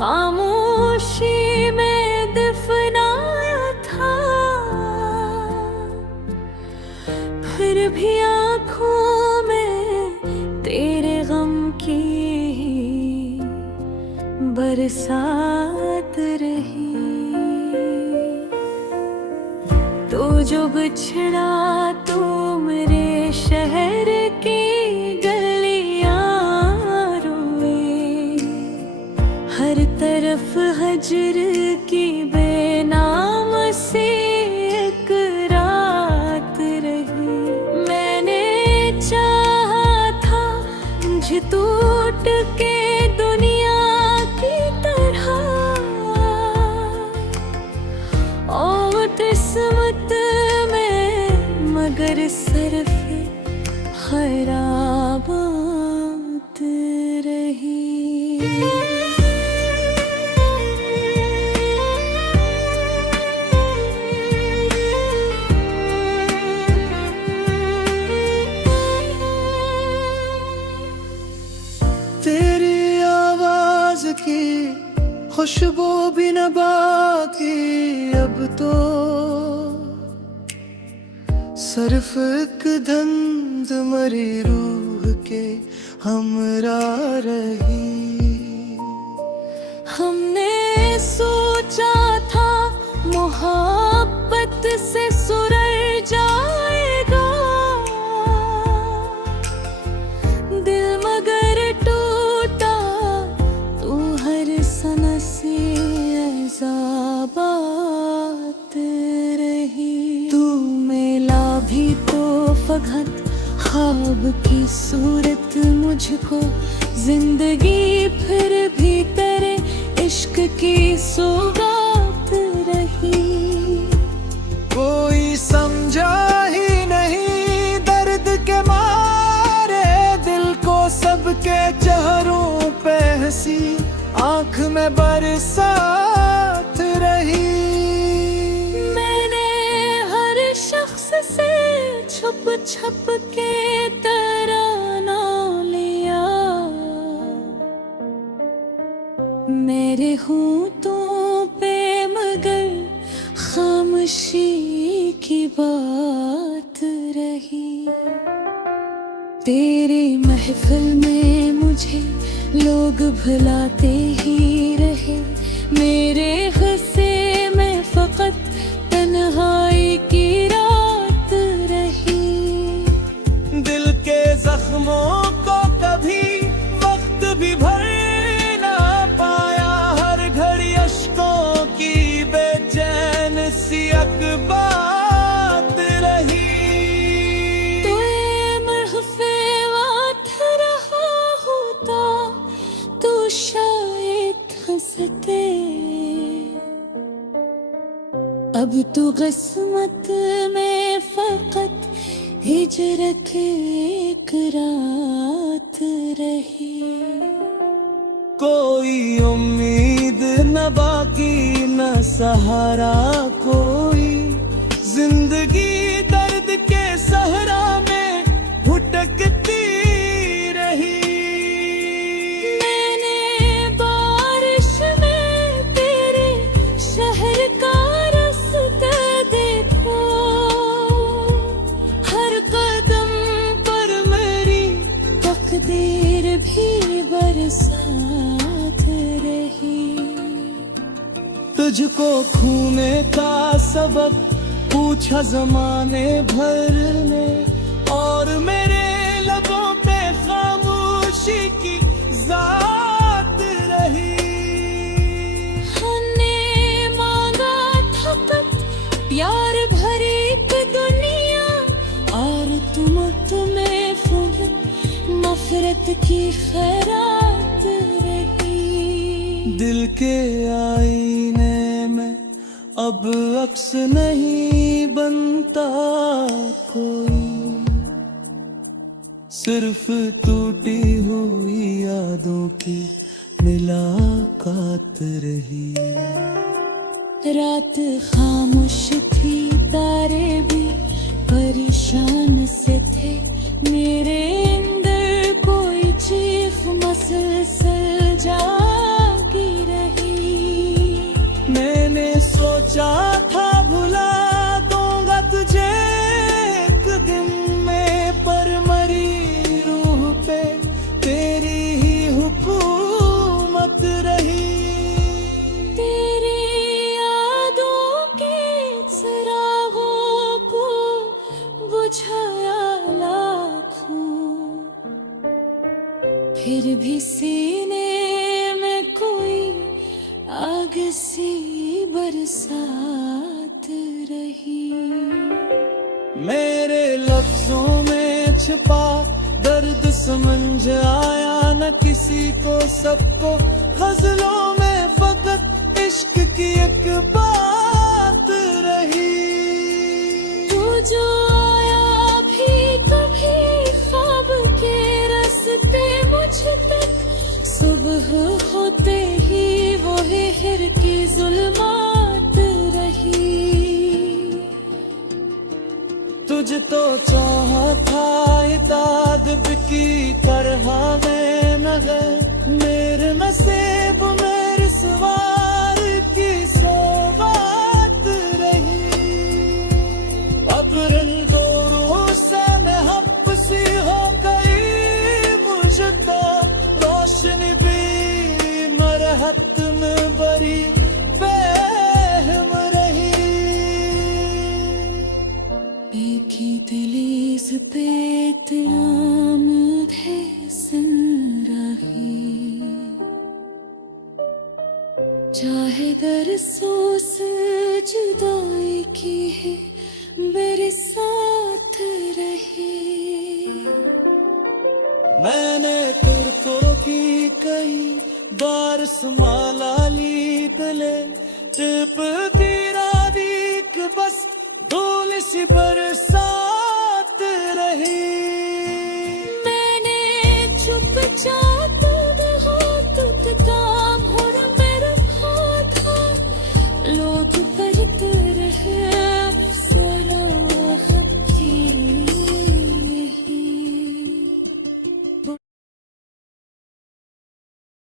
खामोशी में दफनाया था, फिर भी आँखों में तेरे गम की बरसात रही। तो जो बिछड़ा तू मेरे शहर की गलियां रोए, हर तरफ हजर की बेनाम सी एक रात रही। मैंने चाहा था मुझे टूट के दुनिया की तरह, और किस्मत में मगर सरफ़े खराबात रही। तेरी आवाज की खुशबू भी न बाकी अब तो, सिर्फ एक धंध मरी रूह के हमरा रही। हमने सोचा था मोहब्बत से सुरल जाएगा दिल, मगर टूटा तू हर सनसी अज़ाबात रही। तू मिला भी तो फकत ख्वाब की सूरत मुझको, जिंदगी फिर भी तेरे इश्क की सौगात रही। कोई समझा ही नहीं दर्द के मारे दिल को, सबके चेहरों पे हंसी आँख में बरसात रही। मैंने हर शख्स से छुप छुप के तराना लिया, मेरे होठों पे मगर खामोशी की बात रही। तेरी महफिल में मुझे लोग भुलाते ही रहे, मेरे हिस्से में फकत तन्हाई की रात रही। दिल के जख्मों को कभी वक्त भी भर ना पाया, हर घड़ी अश्कों की बेचैन सी अकबात रही। तो ये महफिल रहा होता तो शायद हंसते, अब तो किस्मत में फकत हिजरत एक रात रही। कोई उम्मीद न बाकी न सहारा कोई, जिंदगी दर्द के सहरा में भुटकती रही। मैंने बारिश में तेरे शहर का रास्ता देखा, हर कदम पर मेरी तकदीर भी बरसात रही। तुझको खूने का सबब पूछा जमाने भर ने, और मेरे लबों पे खामोशी की ज़ात रही। हमने मांगा था प्यार भरी एक दुनिया, और तुम्हें नफरत की खैरात रही। दिल के आईने में अब अक्स नहीं बनता कोई, सिर्फ टूटी हुई यादों की मुलाकात रही। रात खामोश थी, तारे भी परेशान से थे, मेरे अंदर कोई चीख मसलसल जागी रही। फिर भी सीने में कोई आग सी बरसात रही। मेरे लफ्जों में छिपा दर्द समझ आया न किसी को, सबको गजलों में फकत इश्क की एक बात रही। तू जो आया भी कभी ख्वाब के रास्ते मुझ तक, सुबह होते ही वो हिर की जुल्मात रही। तुझ तो चाहा था इताद की तरह में नजर, मेरे नसीब मेरे सवार की सौगात रही। अब रंगों से मैं हपसी हो गई, मुझको रोशनी भी मरहत में बरी बेहम रही। बेकी दलीज पे इतराम है सन रही, चाहे दरसोस जुदाई की है मेरे साथ रहे। मैंने तुझको की कई बार संभाला ली तले, टिप गिरा दी कि बस धूल सी बरस